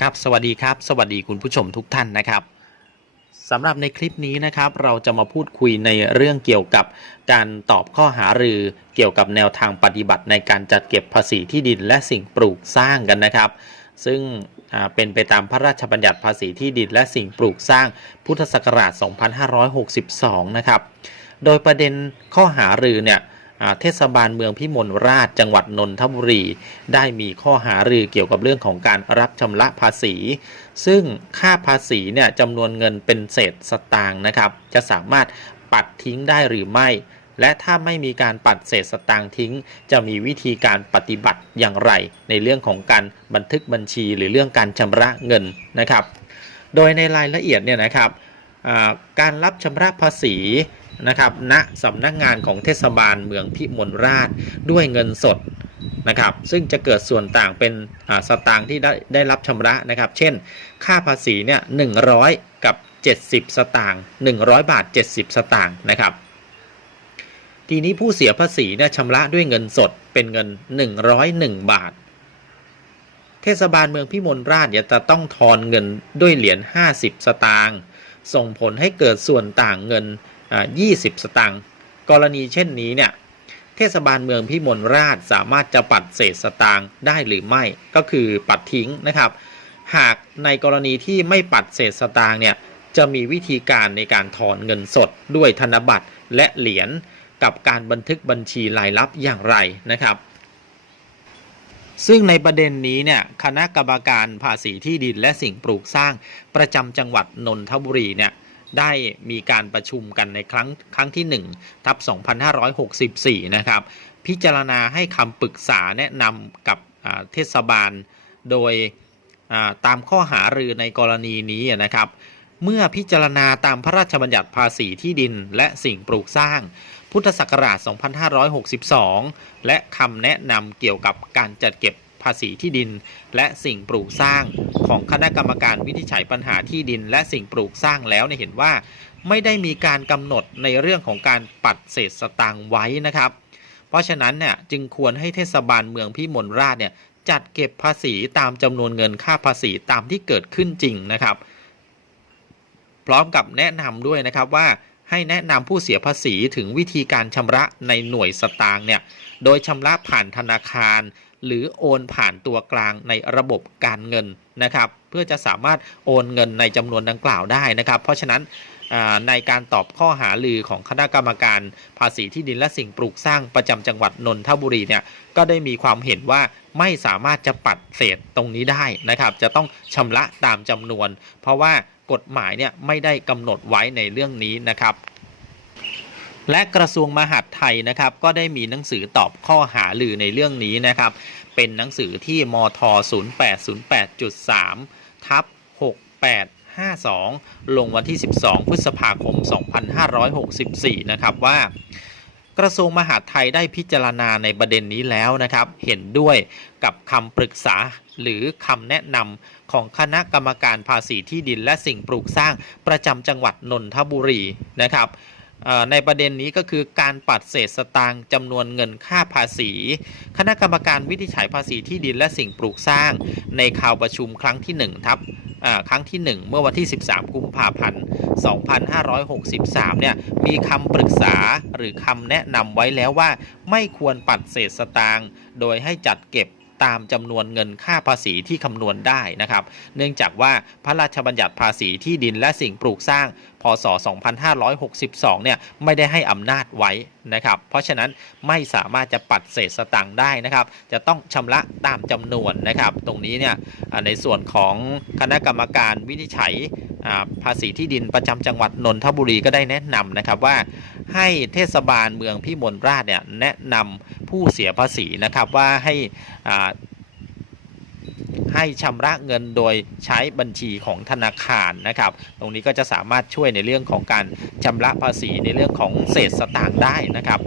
ครับสวัสดีครับ สวัสดีคุณผู้ชมทุกท่านนะครับสำหรับในคลิปนี้นะครับเราจะมาพูดคุยในเรื่องเกี่ยวกับการตอบข้อหารือเกี่ยวกับแนวทางปฏิบัติในการจัดเก็บภาษีที่ดินและสิ่งปลูกสร้างกันนะครับ ซึ่งเป็นไปตามพระราชบัญญัติภาษีที่ดินและสิ่งปลูกสร้างพุทธศักราช 2562 นะครับ โดยประเด็นข้อหารือเนี่ย เทศบาลเมืองพิมลราชจังหวัดนนทบุรี ได้มีข้อหารือเกี่ยวกับเรื่องของการรับชำระภาษี ซึ่งค่าภาษีเนี่ยจำนวนเงินเป็นเศษสตางค์นะครับ จะสามารถปัดทิ้งได้หรือไม่ และถ้าไม่มีการปัดเศษสตางค์ทิ้ง จะมีวิธีการปฏิบัติอย่างไร ในเรื่องของการบันทึกบัญชีหรือเรื่องการชำระเงินนะครับ โดยในรายละเอียดเนี่ยนะครับการรับชำระภาษี นะครับณสำนักงานของเทศบาลเมืองพิมลราชด้วยเงินสดนะครับซึ่งจะเกิดส่วนต่างเป็นสตางค์ที่ได้ได้รับชำระนะครับ เช่น ค่าภาษีเนี่ย100กับ 70 สตางค์100 บาท 70 สตางค์นะครับ ทีนี้ผู้เสียภาษีเนี่ยชำระด้วยเงินสดเป็นเงิน 101 บาท เทศบาลเมืองพิมลราชจะต้องทอนเงินด้วยเหรียญ50 สตางค์ส่งผลให้เกิดส่วนต่างเงิน 20 สตางค์กรณีเช่นนี้เนี่ยเทศบาลเมืองพิมลราชสามารถจะปัดเศษสตางค์ได้หรือไม่ก็คือปัดทิ้งนะครับ หากในกรณีที่ไม่ปัดเศษสตางค์เนี่ยจะมีวิธีการในการถอนเงินสดด้วยธนบัตรและเหรียญกับการบันทึกบัญชีรายลับอย่างไรนะครับ ซึ่งในประเด็นนี้เนี่ยคณะกรรมการภาษีที่ดินและสิ่งปลูกสร้างประจำจังหวัดนนทบุรีเนี่ย ได้มีการประชุมกันในครั้งครั้งที่ 1 ทับ 2564 นะครับ พิจารณาให้คำปรึกษาแนะนำกับเทศบาล โดยตามข้อหารือในกรณีนี้นะครับ เมื่อพิจารณาตามพระราชบัญญัติภาษีที่ดินและสิ่งปลูกสร้าง พุทธศักราช 2562 และคำแนะนำเกี่ยวกับการจัดเก็บ ภาษีที่ดิน และสิ่งปลูกสร้างของคณะกรรมการวินิจฉัยปัญหาที่ดิน และสิ่งปลูกสร้างแล้วเนี่ยเห็นว่า ไม่ได้มีการกำหนดในเรื่องของการปัดเศษสตางค์ไว้นะครับ เพราะฉะนั้นเนี่ยจึงควรให้เทศบาลเมืองพิมลราชเนี่ยจัดเก็บภาษีตามจำนวนเงินค่าภาษีตามที่เกิดขึ้นจริงนะครับ พร้อมกับแนะนำด้วยนะครับว่าให้แนะนำผู้เสียภาษีถึงวิธีการชำระในหน่วยสตางค์เนี่ย โดยชำระผ่านธนาคาร หรือโอนผ่านตัวกลางในระบบการเงินนะครับเพื่อจะสามารถโอนเงินในจำนวนดังกล่าวได้นะครับ เพราะฉะนั้นในการตอบข้อหาลือของคณะกรรมการภาษีที่ดินและสิ่งปลูกสร้างประจำจังหวัดนนทบุรีเนี่ยก็ได้มีความเห็นว่าไม่สามารถจะปัดเศษตรงนี้ได้นะครับ จะต้องชำระตามจำนวน เพราะว่ากฎหมายเนี่ยไม่ได้กำหนดไว้ในเรื่องนี้นะครับ และกระทรวงมหาดไทยนะครับ ก็ได้มีหนังสือตอบข้อหาลือในเรื่องนี้นะครับ เป็นหนังสือที่มท 0808.3 ทับ 6852 ลงวันที่ 12 พฤษภาคม 2564 นะครับว่ากระทรวงมหาดไทยได้พิจารณาในประเด็นนี้แล้วนะครับ เห็นด้วยกับคำปรึกษาหรือคำแนะนำของคณะกรรมการภาษีที่ดินและสิ่งปลูกสร้างประจำจังหวัดนนทบุรีนะครับ ในประเด็นนี้ก็คือการปัดเศษสตางค์จำนวนเงินค่าภาษี คณะกรรมการวิจัยภาษีที่ดินและสิ่งปลูกสร้าง ในข่าวประชุมครั้งที่1ทับครั้งที่ 1 เมื่อวันที่ 13 กุมภาพันธ์ 2563 เนี่ย มีคำปรึกษาหรือคำแนะนำไว้แล้วว่า ไม่ควรปัดเศษสตางค์ โดยให้จัดเก็บ ตามจำนวนเงินค่าภาษีที่คำนวณได้นะครับ เนื่องจากว่าพระราชบัญญัติภาษีที่ดินและสิ่งปลูกสร้างพศ 2562 เนี่ยไม่ได้ให้อำนาจไว้นะครับ เพราะฉะนั้นไม่สามารถจะปัดเศษสตางค์ได้นะครับ จะต้องชำระตามจำนวนนะครับ ตรงนี้เนี่ยในส่วนของคณะกรรมการวินิจฉัยภาษีที่ดินประจำจังหวัดนนทบุรีก็ได้แนะนำนะครับว่าให้เทศบาลเมืองพิมลราชเนี่ยแนะนำ ผู้เสียภาษีนะครับว่าให้ให้ชำระเงินโดยใช้บัญชีของธนาคารนะครับ ตรงนี้ก็จะสามารถช่วยในเรื่องของการชำระภาษีในเรื่องของเศษสตางค์ได้นะครับ